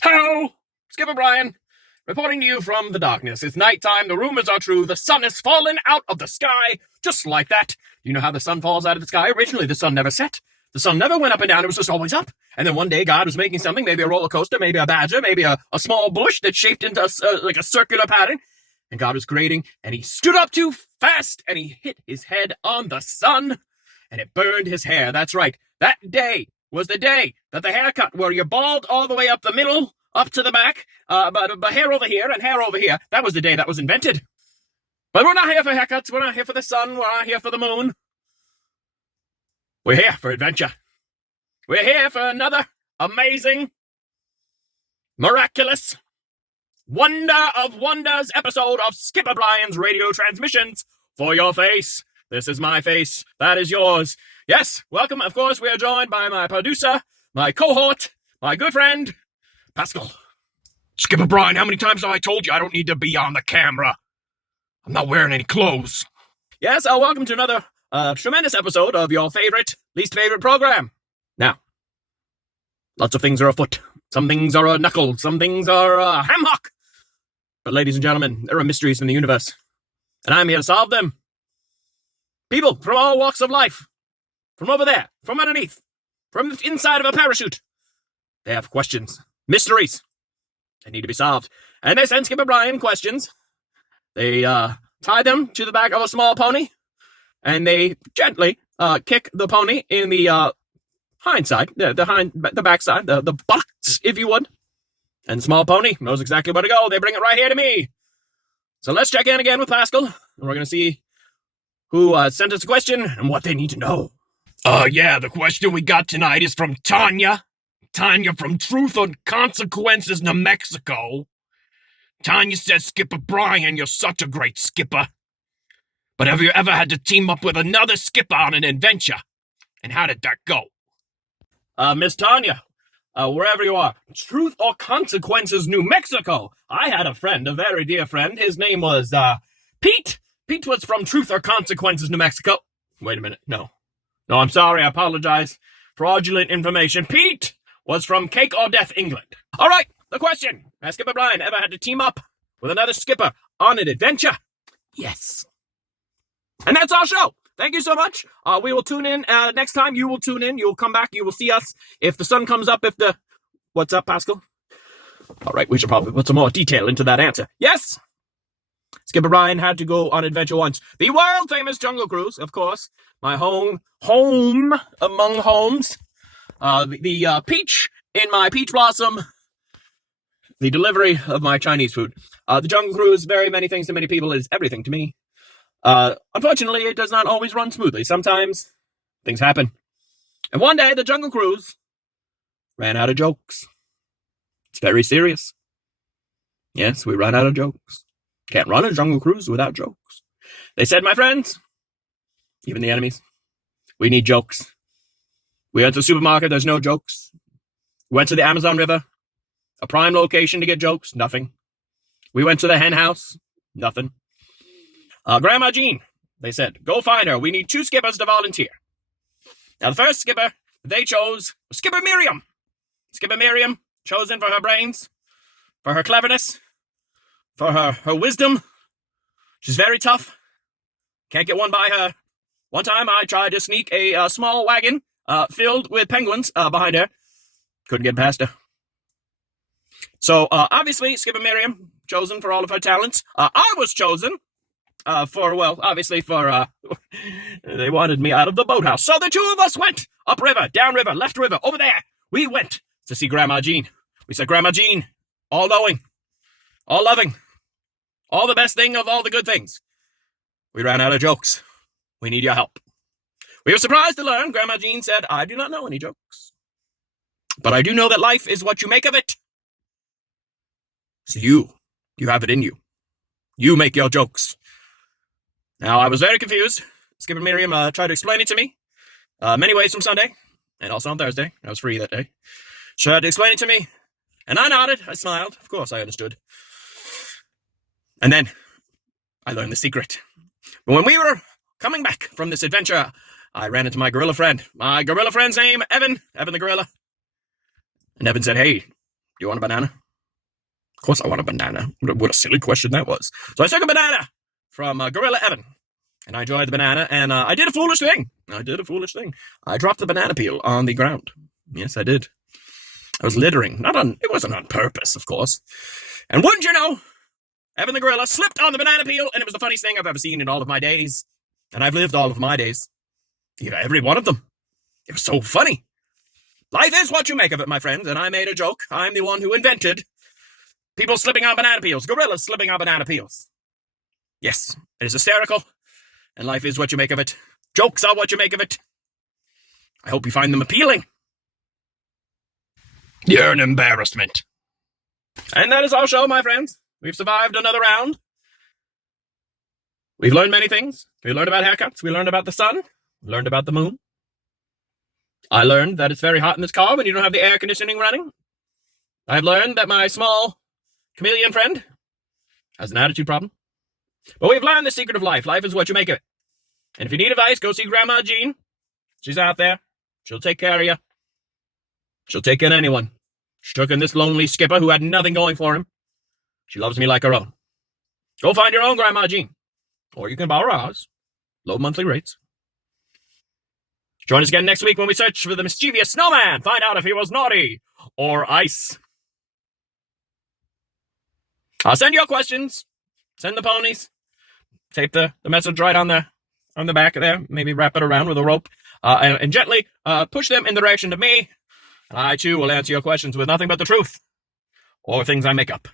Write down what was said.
Hello, Skipper Brian, reporting to you from the darkness. It's nighttime, the rumors are true, the sun has fallen out of the sky, just like that. You know how the sun falls out of the sky? Originally, the sun never set. The sun never went up and down, it was just always up. And then one day, God was making something, maybe a roller coaster, maybe a badger, maybe a small bush that shaped into like a circular pattern. And God was creating, and he stood up too fast, and he hit his head on the sun, and it burned his hair. That's right. That day was the day that the haircut where you're bald all the way up the middle, up to the back, but hair over here and hair over here, that was the day that was invented. But we're not here for haircuts, we're not here for the sun, we're not here for the moon. We're here for adventure. We're here for another amazing, miraculous, wonder of wonders episode of Skipper Brian's radio transmissions for your face. This is my face, that is yours. Yes, welcome. Of course, we are joined by my producer, my cohort, my good friend, Pascal. Skipper Brian, how many times have I told you I don't need to be on the camera? I'm not wearing any clothes. Yes, welcome to another tremendous episode of your least favorite program. Now, lots of things are afoot. Some things are a knuckle. Some things are a ham hock. But ladies and gentlemen, there are mysteries in the universe, and I'm here to solve them. People from all walks of life, from over there, from underneath, from the inside of a parachute, they have questions, mysteries. They need to be solved. And they send Skipper Brian questions. They tie them to the back of a small pony, and they gently kick the pony in the hind side, the back side, the buttocks, if you would. And the small pony knows exactly where to go. They bring it right here to me. So let's check in again with Pascal, and we're going to see who sent us a question and what they need to know. Yeah, the question we got tonight is from Tanya. Tanya from Truth or Consequences, New Mexico. Tanya says, Skipper Brian, you're such a great skipper. But have you ever had to team up with another skipper on an adventure? And how did that go? Miss Tanya, wherever you are, Truth or Consequences, New Mexico. I had a friend, a very dear friend. His name was Pete. Pete was from Truth or Consequences, New Mexico. Wait a minute. No, I'm sorry. I apologize. Fraudulent information. Pete was from Cake or Death, England. All right, the question. Has Skipper Brian ever had to team up with another skipper on an adventure? Yes. And that's our show. Thank you so much. We will tune in next time. You will tune in. You will come back. You will see us. If the sun comes up, What's up, Pascal? All right, we should probably put some more detail into that answer. Yes. Skipper Brian had to go on adventure once. The world-famous Jungle Cruise, of course. My home among homes. The peach in my peach blossom. The delivery of my Chinese food. The Jungle Cruise, very many things to many people, is everything to me. Unfortunately, it does not always run smoothly. Sometimes things happen. And one day, the Jungle Cruise ran out of jokes. It's very serious. Yes, we ran out of jokes. Can't run a Jungle Cruise without jokes. They said, my friends, even the enemies, we need jokes. We went to the supermarket, there's no jokes. We went to the Amazon River, a prime location to get jokes, nothing. We went to the hen house, nothing. Grandma Jean, they said, go find her. We need 2 skippers to volunteer. Now, the first skipper they chose was Skipper Miriam. Skipper Miriam, chosen for her brains, for her cleverness, for her wisdom. She's very tough. Can't get one by her. One time I tried to sneak a small wagon filled with penguins behind her. Couldn't get past her. So, obviously, Skipper Miriam, chosen for all of her talents. I was chosen they wanted me out of the boathouse. So the 2 of us went upriver, downriver, left river, over there. We went to see Grandma Jean. We said, Grandma Jean, all knowing, all loving, all the best thing of all the good things. We ran out of jokes. We need your help. We were surprised to learn Grandma Jean said, I do not know any jokes, but I do know that life is what you make of it. So you have it in you. You make your jokes. Now, I was very confused. Skipper Miriam tried to explain it to me many ways from Sunday, and also on Thursday. I was free that day. She tried to explain it to me, and I nodded. I smiled. Of course, I understood. And then I learned the secret. But when we were coming back from this adventure, I ran into my gorilla friend. My gorilla friend's name, Evan the gorilla. And Evan said, hey, you want a banana? Of course I want a banana. What a silly question that was. So I took a banana from Gorilla Evan, and I enjoyed the banana, and I did a foolish thing. I dropped the banana peel on the ground. Yes, I did. I was littering. It wasn't on purpose, of course. And wouldn't you know, Evan the gorilla slipped on the banana peel, and it was the funniest thing I've ever seen in all of my days. And I've lived all of my days. Yeah, every one of them. It was so funny. Life is what you make of it, my friends, and I made a joke. I'm the one who invented people slipping on banana peels, gorillas slipping on banana peels. Yes, it is hysterical, and life is what you make of it. Jokes are what you make of it. I hope you find them appealing. You're an embarrassment. And that is our show, my friends. We've survived another round. We've learned many things. We learned about haircuts. We learned about the sun. We learned about the moon. I learned that it's very hot in this car when you don't have the air conditioning running. I've learned that my small chameleon friend has an attitude problem. But we've learned the secret of life. Life is what you make of it. And if you need advice, go see Grandma Jean. She's out there. She'll take care of you. She'll take care of anyone. She took in this lonely skipper who had nothing going for him. She loves me like her own. Go find your own Grandma Jean. Or you can borrow ours. Low monthly rates. Join us again next week when we search for the mischievous snowman. Find out if he was naughty or ice. Send your questions. Send the ponies. Tape the message right on the back there. Maybe wrap it around with a rope. And gently push them in the direction of me. I, too, will answer your questions with nothing but the truth. Or things I make up.